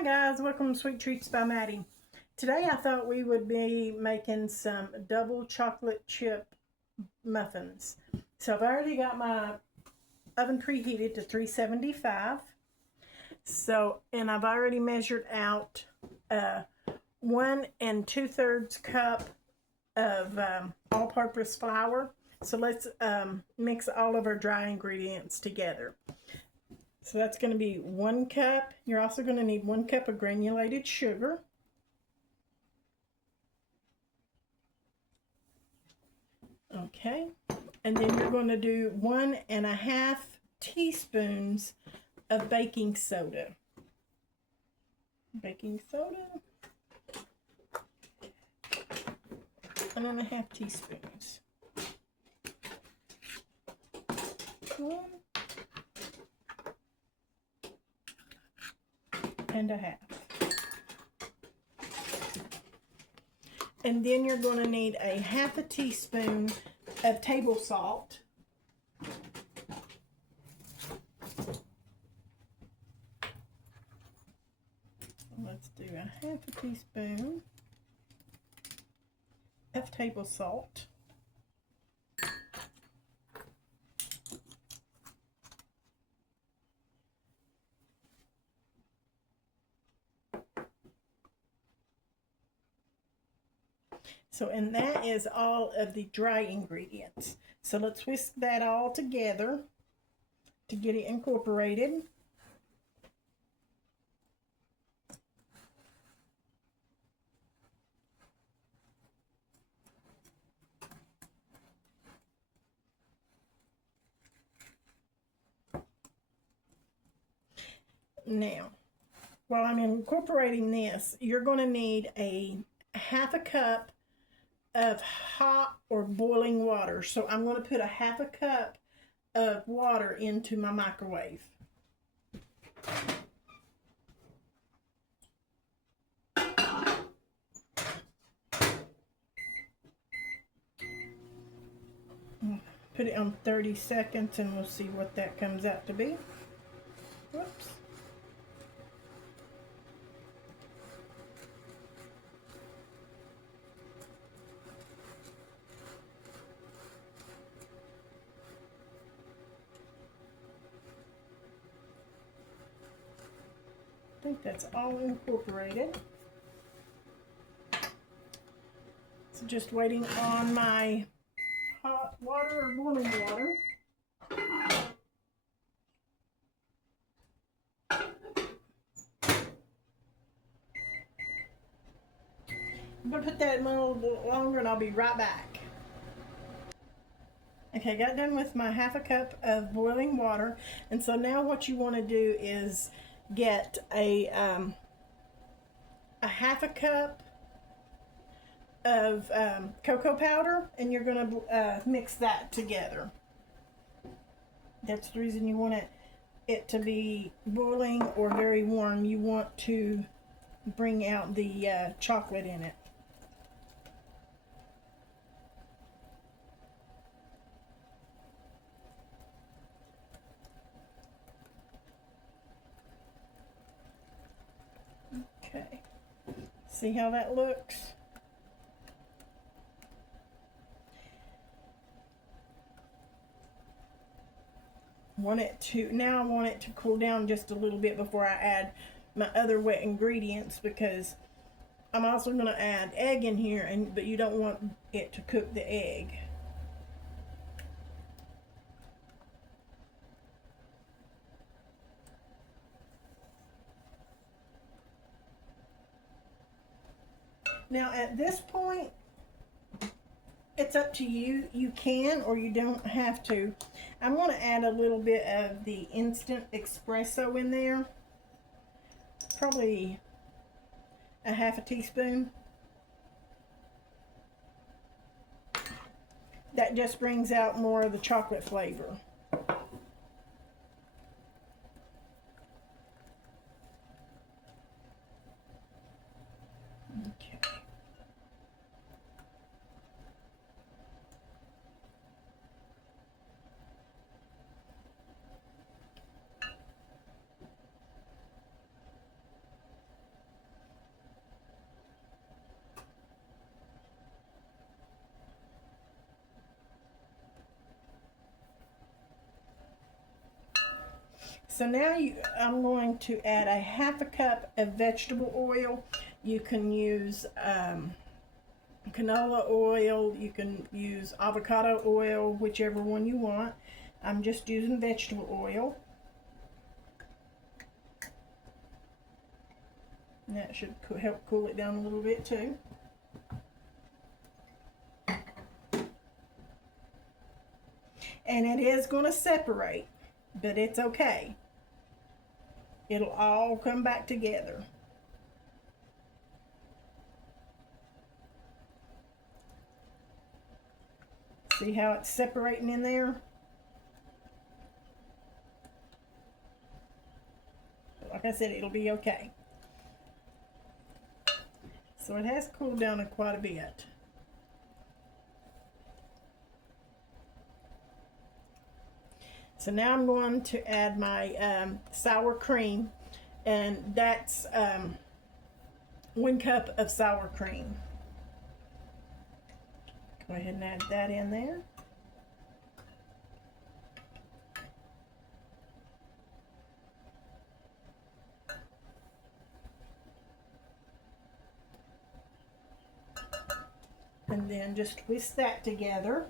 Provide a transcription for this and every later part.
Hi guys, welcome to Sweet Treats by Maddie. Today I thought we would be making some double chocolate chip muffins. So I've already got my oven preheated to 375. And I've already measured out 1 2/3 cup of all-purpose flour. So let's mix all of our dry ingredients together. So that's going to be 1 cup. You're also going to need 1 cup of granulated sugar. Okay. And then you're going to do 1.5 teaspoons of baking soda. Baking soda. 1.5 teaspoons. 1.5. And then you're going to need a 1/2 teaspoon of table salt. Let's do a 1/2 teaspoon of table salt. So, and that is all of the dry ingredients. So let's whisk that all together to get it incorporated. Now, while I'm incorporating this, you're going to need a 1/2 cup of hot or boiling water. So I'm going to put a 1/2 cup of water into my microwave. Put it on 30 seconds and we'll see what that comes out to be. Whoops. I think that's all incorporated. So just waiting on my hot water or boiling water. I'm going to put that in a little bit longer and I'll be right back. Okay, got done with my 1/2 cup of boiling water. And so now what you want to do is get a 1/2 cup of cocoa powder, and you're going to mix that together. That's the reason you want it to be boiling or very warm. You want to bring out the chocolate in it. Okay, see how that looks? Now I want it to cool down just a little bit before I add my other wet ingredients, because I'm also going to add egg in here, but you don't want it to cook the egg. Now at this point, it's up to you. You can or you don't have to. I'm going to add a little bit of the instant espresso in there. Probably a 1/2 teaspoon. That just brings out more of the chocolate flavor. Okay. So now I'm going to add a half a cup of vegetable oil. You can use canola oil, you can use avocado oil, whichever one you want. I'm just using vegetable oil. And that should help cool it down a little bit too. And it is going to separate, but it's okay. It'll all come back together. See how it's separating in there? Like I said, it'll be okay. So it has cooled down quite a bit. So now I'm going to add my sour cream, and that's 1 cup of sour cream. Go ahead and add that in there. And then just whisk that together.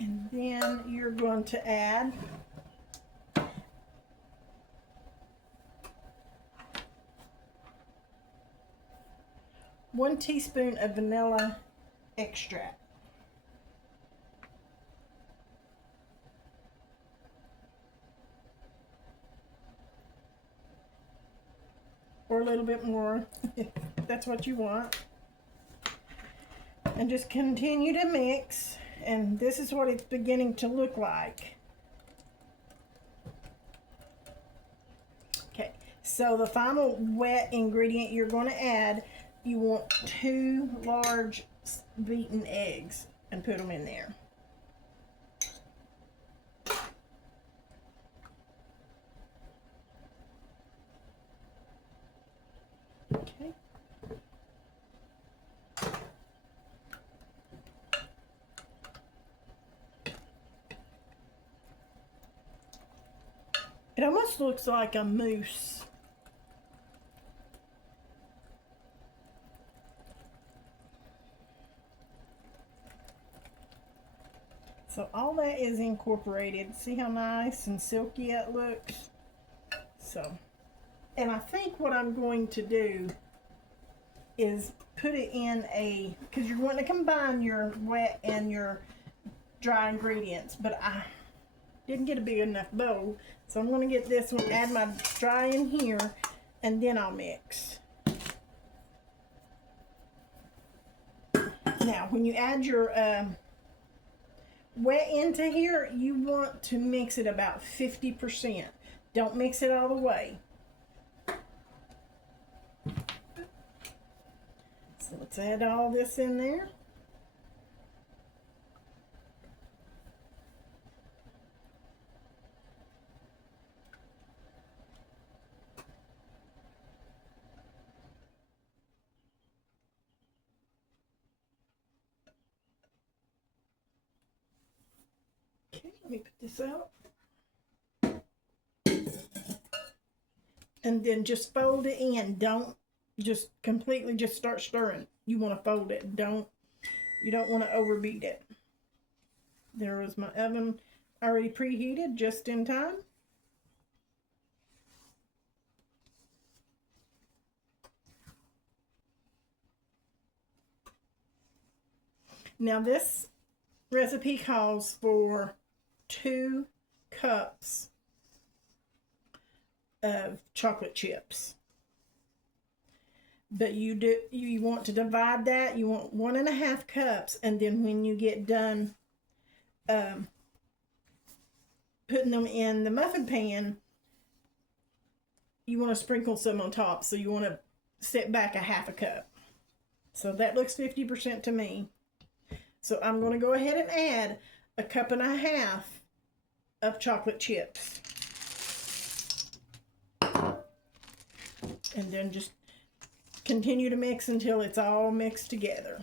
And then you're going to add one teaspoon of vanilla extract. Or a little bit more, if that's what you want. And just continue to mix. And this is what it's beginning to look like. Okay, so the final wet ingredient you're going to add, you want 2 large beaten eggs and put them in there. Okay. It almost looks like a mousse. So all that is incorporated. See how nice and silky it looks? So, and I think what I'm going to do is put it in a, because you're wanting to combine your wet and your dry ingredients, but I didn't get a big enough bowl. So I'm going to get this one, add my dry in here, and then I'll mix. Now, when you add your wet into here, you want to mix it about 50%. Don't mix it all the way. So let's add all this in there. Okay, let me put this out. And then just fold it in. Don't just completely just start stirring. You want to fold it. You don't want to overbeat it. There was my oven already preheated just in time. Now this recipe calls for 2 cups of chocolate chips. But you want to divide that. You want 1.5 cups, and then when you get done putting them in the muffin pan, you want to sprinkle some on top. So you want to set back 1/2 cup. So that looks 50% to me. So I'm going to go ahead and add a cup and a half of chocolate chips. And then just continue to mix until it's all mixed together.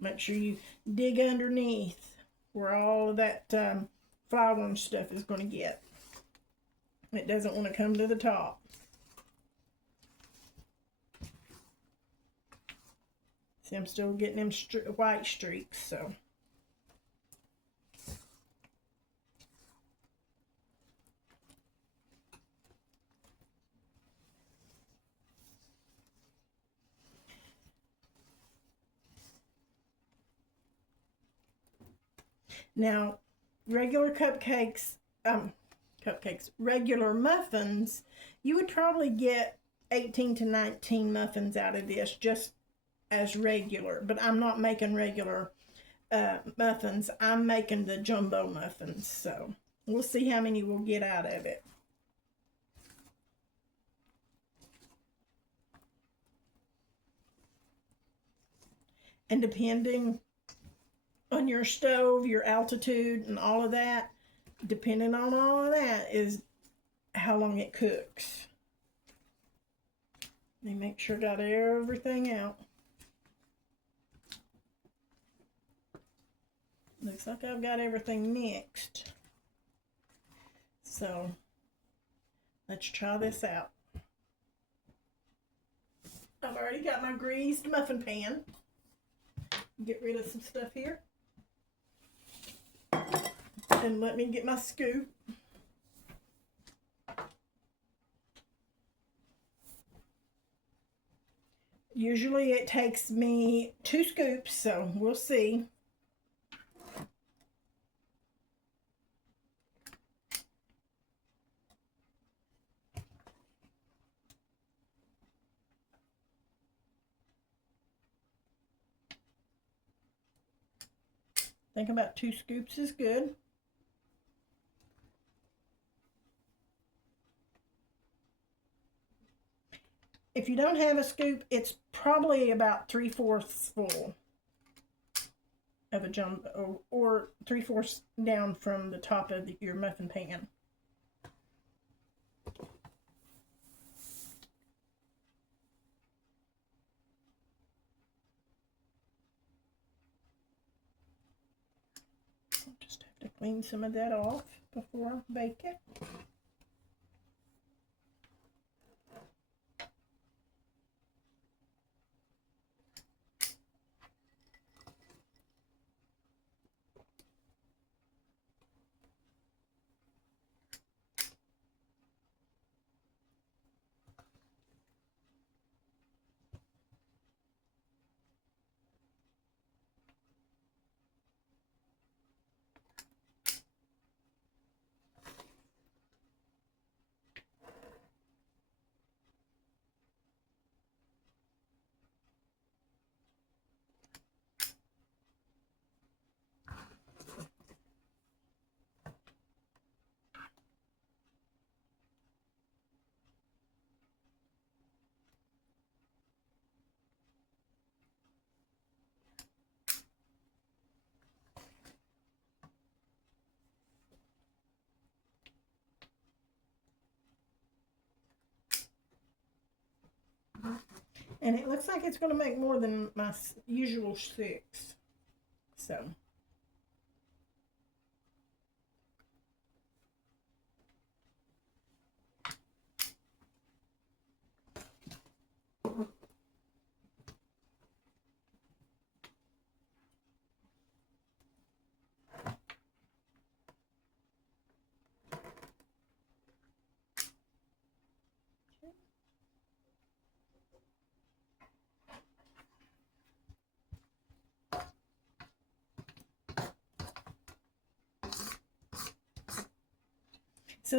Make sure you dig underneath where all of that flour and stuff is going to get. It doesn't want to come to the top. See, I'm still getting them white streaks, so. Now, regular regular muffins, you would probably get 18 to 19 muffins out of this just as regular, but I'm not making regular muffins. I'm making the jumbo muffins, so we'll see how many we'll get out of it. And depending on your stove, your altitude, and all of that, depending on all of that is how long it cooks. Let me make sure I got everything out. Looks like I've got everything mixed. So let's try this out. I've already got my greased muffin pan. Get rid of some stuff here. And let me get my scoop. Usually it takes me 2 scoops, so we'll see. I think about 2 scoops is good. If you don't have a scoop, it's probably about 3/4 full of a jumbo, or 3/4 down from the top of your muffin pan. I'll just have to clean some of that off before I bake it. And it looks like it's going to make more than my usual 6. So.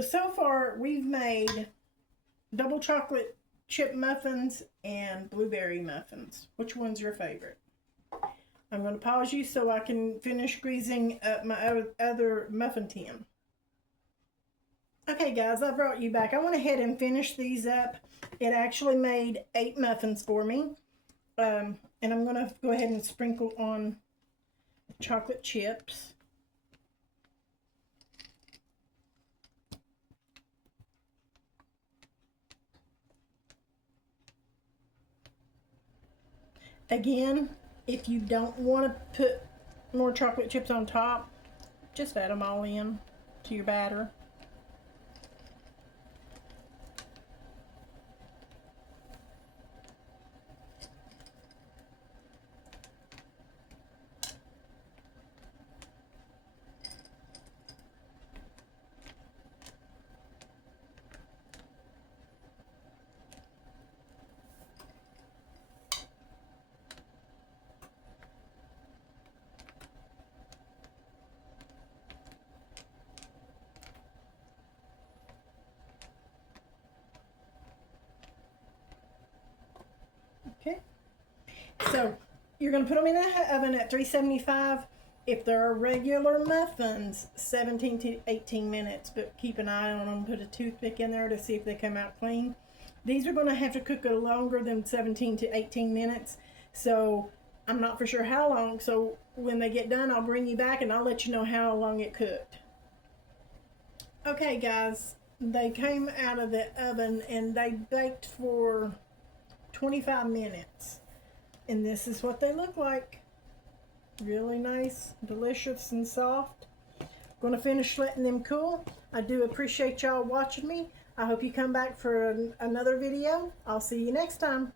So far we've made double chocolate chip muffins and blueberry muffins. Which one's your favorite? I'm going to pause you so I can finish greasing up my other muffin tin. Okay guys, I brought you back. I went ahead and finished these up. It actually made 8 muffins for me. And I'm going to go ahead and sprinkle on chocolate chips. Again, if you don't want to put more chocolate chips on top, just add them all in to your batter. Okay, so you're going to put them in the oven at 375. If they're regular muffins, 17 to 18 minutes, but keep an eye on them. Put a toothpick in there to see if they come out clean. These are going to have to cook longer than 17 to 18 minutes, so I'm not for sure how long. So when they get done, I'll bring you back and I'll let you know how long it cooked. Okay, guys, they came out of the oven and they baked for 25 minutes. And this is what they look like. Really nice, delicious, and soft. Going to finish letting them cool. I do appreciate y'all watching me. I hope you come back for another video. I'll see you next time.